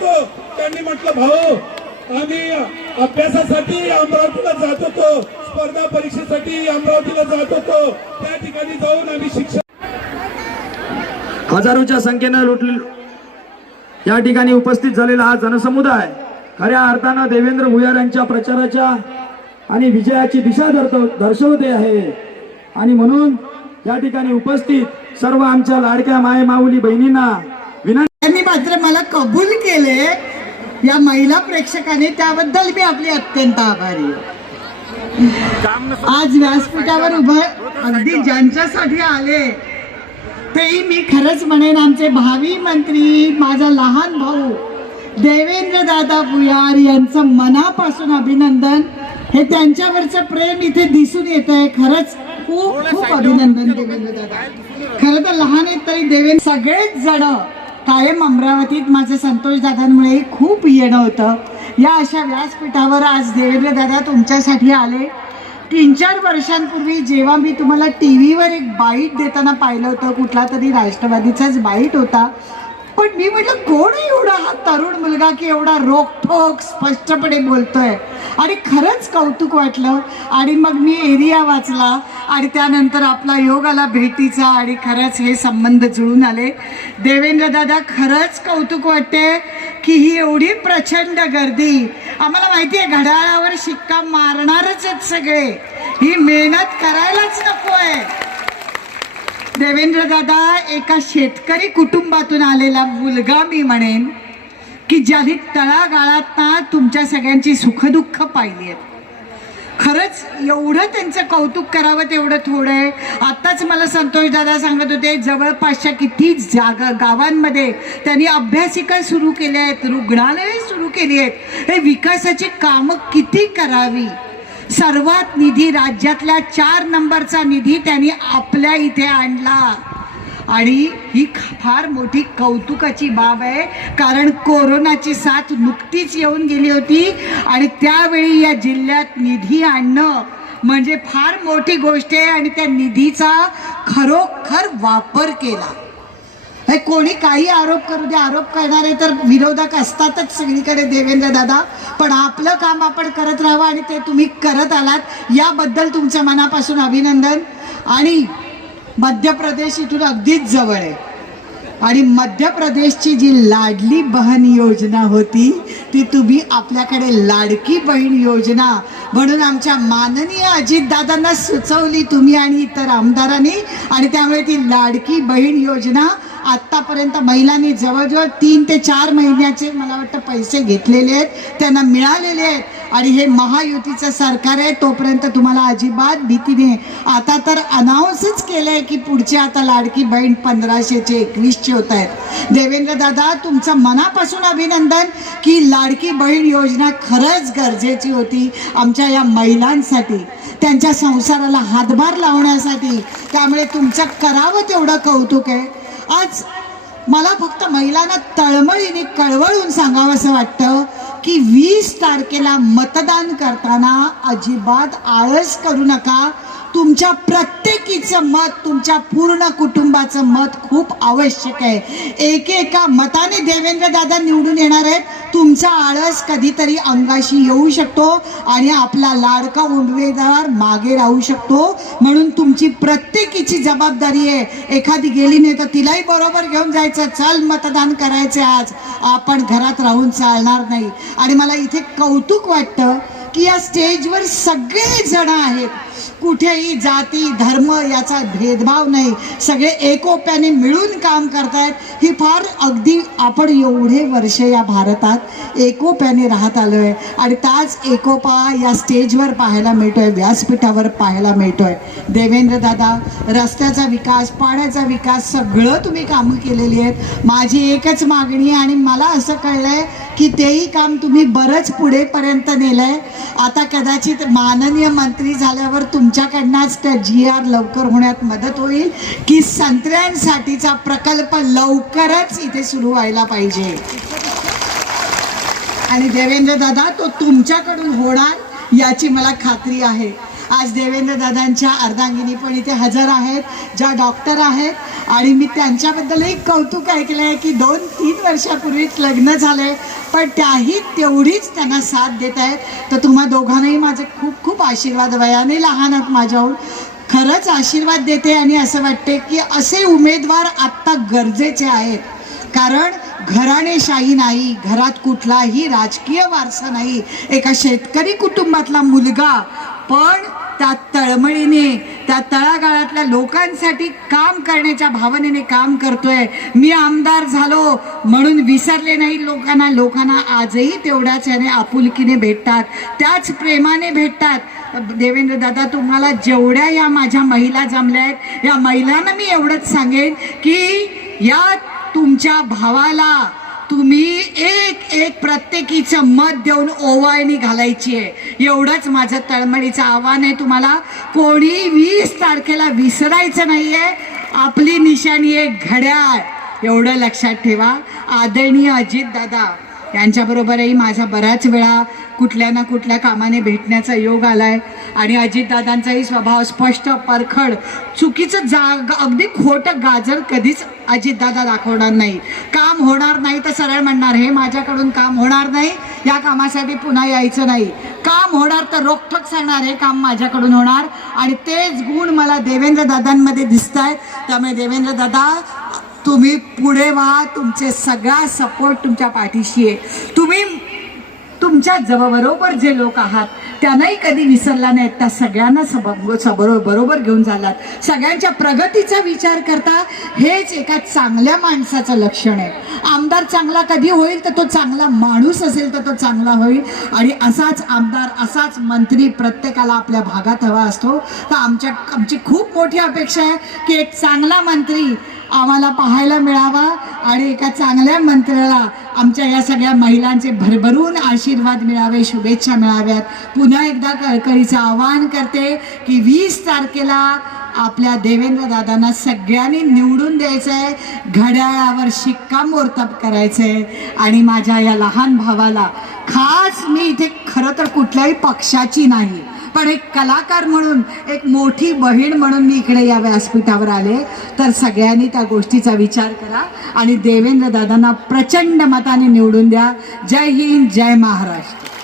होतो त्यांनी म्हटलं भाऊ आम्ही अभ्यासासाठी अमरावतीला जात होतो. स्पर्धा परीक्षेसाठी अमरावतीला जात होतो. त्या ठिकाणी जाऊन आम्ही शिक्षण हजारोच्या संख्येनं लुटले या ठिकाणी उपस्थित झालेला हा जनसमुदाय खऱ्या अर्थानं देवेंद्र भुयार यांच्या प्रचाराच्या आणि विजयाची दिशा दर्शव- दर्शवते आहे. आणि म्हणून या ठिकाणी उपस्थित सर्व आमच्या लाडक्या माय माऊली बहिणींना विनंती मात्र मला कबूल केले या महिला प्रेक्षकाने त्याबद्दल मी आपली अत्यंत आभारी. आज व्यासपीठावर उभं अगदी ज्यांच्यासाठी आले तेही मी खरंच म्हणेन आमचे भावी मंत्री माझा लहान भाऊ देवेंद्र दादा भुयार यांचं मनापासून अभिनंदन. हे त्यांच्यावरचं प्रेम इथे दिसून येत आहे खरंच खूप खूप अभिनंदन देवेंद्र दादा खरं तर लहान आहेत तरी देवेंद्र सगळेच जण कायम अमरावतीत माझं संतोष दादांमुळे खूप येणं होतं. या अशा व्यासपीठावर आज देवेंद्र दादा तुमच्यासाठी आले. तीन चार वर्षांपूर्वी जेव्हा मी तुम्हाला टी व्हीवर एक बाईट देताना पाहिलं होतं कुठला तरी राष्ट्रवादीचाच बाईट होता. पण मी म्हटलं कोण एवढा हा तरुण मुलगा की एवढा रोखठोक स्पष्टपणे बोलतोय? आणि खरंच कौतुक वाटलं. आणि मग मी एरिया वाचला. आणि त्यानंतर आपला योग आला भेटीचा आणि खरंच हे संबंध जुळून आले. देवेंद्र दादा खरंच कौतुक वाटते की ही एवढी प्रचंड गर्दी. आम्हाला माहिती आहे घड्याळावर शिक्का मारणारच आहेत सगळे. ही मेहनत करायलाच नको आहे देवेंद्र दादा एका शेतकरी कुटुंबातून आलेला मुलगा मी म्हणेन की ज्यांनी तळागाळात ना तुमच्या सगळ्यांची सुखदुःख पाहिली आहेत. खरंच एवढं त्यांचं कौतुक करावं तेवढं थोडं आहे. आत्ताच मला संतोष दादा सांगत होते जवळपासच्या किती जागा गावांमध्ये त्यांनी अभ्यासिका सुरू केल्या आहेत रुग्णालये सुरू केली आहेत. हे विकासाची कामं किती करावी? सर्वात निधी राज्यातल्या चार नंबरचा निधी त्यांनी आपल्या इथे आणला. आणि ही फार मोठी कौतुकाची बाब आहे. कारण कोरोनाची साथ नुकतीच येऊन गेली होती आणि त्यावेळी या जिल्ह्यात निधी आणणं म्हणजे फार मोठी गोष्ट आहे आणि त्या निधीचा खरोखर वापर केला. हे कोणी काही आरोप करू दे आरोप करणारे तर विरोधक असतातच सगळीकडे देवेंद्र दादा. पण आपलं काम आपण करत राहावं आणि ते तुम्ही करत आलात याबद्दल तुमच्या मनापासून अभिनंदन. आणि मध्य प्रदेश इथून अगदीच जवळ आहे. आणि मध्य प्रदेशची जी लाडली बहीण योजना होती ती तुम्ही आपल्याकडे लाडकी बहीण योजना म्हणून आमच्या माननीय अजितदादांना सुचवली तुम्ही आणि इतर आमदारांनी. आणि त्यामुळे ती लाडकी बहीण योजना आत्तापर्यंत महिलांनी जवळजवळ तीन ते चार महिन्याचे मला वाटतं पैसे घेतलेले आहेत त्यांना मिळालेले आहेत. आणि हे महायुतीचं सरकार आहे तोपर्यंत तुम्हाला अजिबात भीती नाही. आता तर अनाऊन्सच केलं आहे की पुढचे आता लाडकी बहीण पंधराशेचे एकवीसचे होत आहेत. देवेंद्र दादा तुमचं मनापासून अभिनंदन की लाडकी बहीण योजना खरंच गरजेची होती आमच्या या महिलांसाठी. त्यांच्या संसाराला हातभार लावण्यासाठी. त्यामुळे तुमचं करावं तेवढं कौतुक आहे. आज मला फक्त महिलांना तळमळीने कळवळून सांगावं असं वाटतं. की वीस तारखेला मतदान करताना अजिबात आळस करू नका. तुमच्या प्रत्येकीचं मत तुमच्या पूर्ण कुटुंबाचं मत खूप आवश्यक आहे. एकेका मताने देवेंद्र दादा निवडून येणार आहेत. तुमचा आळस कधीतरी अंगाशी येऊ शकतो आणि आपला लाडका उमेदवार मागे राहू शकतो. म्हणून तुमची प्रत्येकीची जबाबदारी आहे. एखादी गेली नाही तर तिलाही बरोबर घेऊन जायचं. चल मतदान करायचं आज. आपण घरात राहून चालणार नाही. आणि मला इथे कौतुक वाटतं की या स्टेजवर सगळे जण आहेत. कुठेही जाती धर्म याचा भेदभाव नाही. सगळे एकोप्याने मिळून काम करतायत. ही फार अगदी आपण एवढे वर्ष या भारतात एकोप्याने राहत आलो आहे आणि ताच एकोपा या स्टेजवर पाहायला मिळतोय. व्यासपीठावर पाहायला मिळतोय. देवेंद्र दादा रस्त्याचा विकास पाण्याचा विकास सगळं तुम्ही कामं केलेली आहेत. माझी एकच मागणी आणि मला असं कळलं आहे की तेही काम तुम्ही बरंच पुढेपर्यंत नेलंय. आता कदाचित माननीय मंत्री झाल्यावर तुमच्याकडनंच त्या जी आर लवकर होण्यात मदत होईल की संत्र्यांसाठीचा प्रकल्प लवकरच इथे सुरू व्हायला पाहिजे. आणि देवेंद्र दादा तो तुमच्याकडून होणार याची मला खात्री आहे. आज देवेंद्र दादांच्या अर्धांगिनी पण इथे हजर आहेत ज्या डॉक्टर आहेत आणि मी त्यांच्याबद्दलही कौतुक ऐकलं आहे की दोन तीन वर्षापूर्वीच लग्न झालं आहे पण त्याही तेवढीच त्यांना साथ देत आहेत. तर तुम्हा दोघांनाही माझे खूप खूप आशीर्वाद वयाने लहान आहात माझ्याहून खरंच आशीर्वाद देते आणि असं वाटते की असे उमेदवार आत्ता गरजेचे आहेत. कारण घराणेशाही नाही घरात कुठलाही राजकीय वारसा नाही. एका शेतकरी कुटुंबातला मुलगा पण त्या तळमळीने त्या तळागाळातल्या लोकांसाठी काम करण्याच्या भावनेने काम करतोय. मी आमदार झालो म्हणून विसरले नाही लोकांना. लोकांना आजही तेवढ्याच याने आपुलकीने भेटतात. त्याच प्रेमाने भेटतात. देवेंद्र दादा तुम्हाला जेवढ्या या माझ्या महिला जमल्या आहेत या महिलांना मी एवढंच सांगेन की या तुमच्या भावाला तुम्ही एक एक प्रत्येकीचं मत देऊन ओवाळणी घालायची आहे. एवढंच माझं तळमळीचं आव्हान आहे तुम्हाला. कोणी वीस तारखेला विसरायचं नाही आहे आपली निशाणी एक घड्याळ. एवढं लक्षात ठेवा. आदरणीय अजित दादा यांच्याबरोबरही माझा बऱ्याच वेळा कुठल्या ना कुठल्या कामाने भेटण्याचा योग आलाय. आणि अजितदादांचाही स्वभाव स्पष्ट परखड चुकीचं जाग अगदी खोटं गाजर कधीच अजितदादा दाखवणार नाही. काम होणार नाही तर सरळ म्हणणार हे माझ्याकडून काम होणार नाही या कामासाठी पुन्हा यायचं नाही. काम होणार तर रोखठोक सांगणार हे काम माझ्याकडून होणार. आणि तेच गुण मला देवेंद्र दादांमध्ये दिसत आहेत त्यामुळे देवेंद्र दादा तुम्ही पुढे व्हा तुमचे सगळा सपोर्ट तुमच्या पाठीशी आहे. तुम्ही तुमच्या जवळबरोबर जे लोक आहात त्यांनाही कधी विसरला नाहीत. त्या सगळ्यांना सब सबरो बरोबर घेऊन झालात सगळ्यांच्या प्रगतीचा विचार करता हेच एका चांगल्या माणसाचं लक्षण आहे. आमदार चांगला कधी होईल तर तो चांगला माणूस असेल तर तो चांगला होईल. आणि असाच आमदार असाच मंत्री प्रत्येकाला आपल्या भागात हवा असतो. तर आमच्या आमची खूप मोठी अपेक्षा आहे की एक चांगला मंत्री आम्हाला पाहायला मिळावा आणि एका चांगल्या मंत्र्याला आमच्या या सगळ्या महिलांचे भरभरून आशीर्वाद मिळावे शुभेच्छा मिळाव्यात. पुन्हा एकदा कळकळीचं आवाहन करते की वीस तारखेला आपल्या देवेंद्र दादांना सगळ्यांनी निवडून द्यायचं आहे घड्याळावर शिक्कामोर्तब करायचं आहे आणि माझ्या या लहान भावाला खास मी इथे खरं तर कुठल्याही पक्षाची नाही पण एक कलाकार म्हणून एक मोठी बहीण म्हणून मी इकडे या व्यासपीठावर आले. तर सगळ्यांनी त्या गोष्टीचा विचार करा आणि देवेंद्र दादांना प्रचंड मताने निवडून द्या. जय हिंद जय महाराष्ट्र.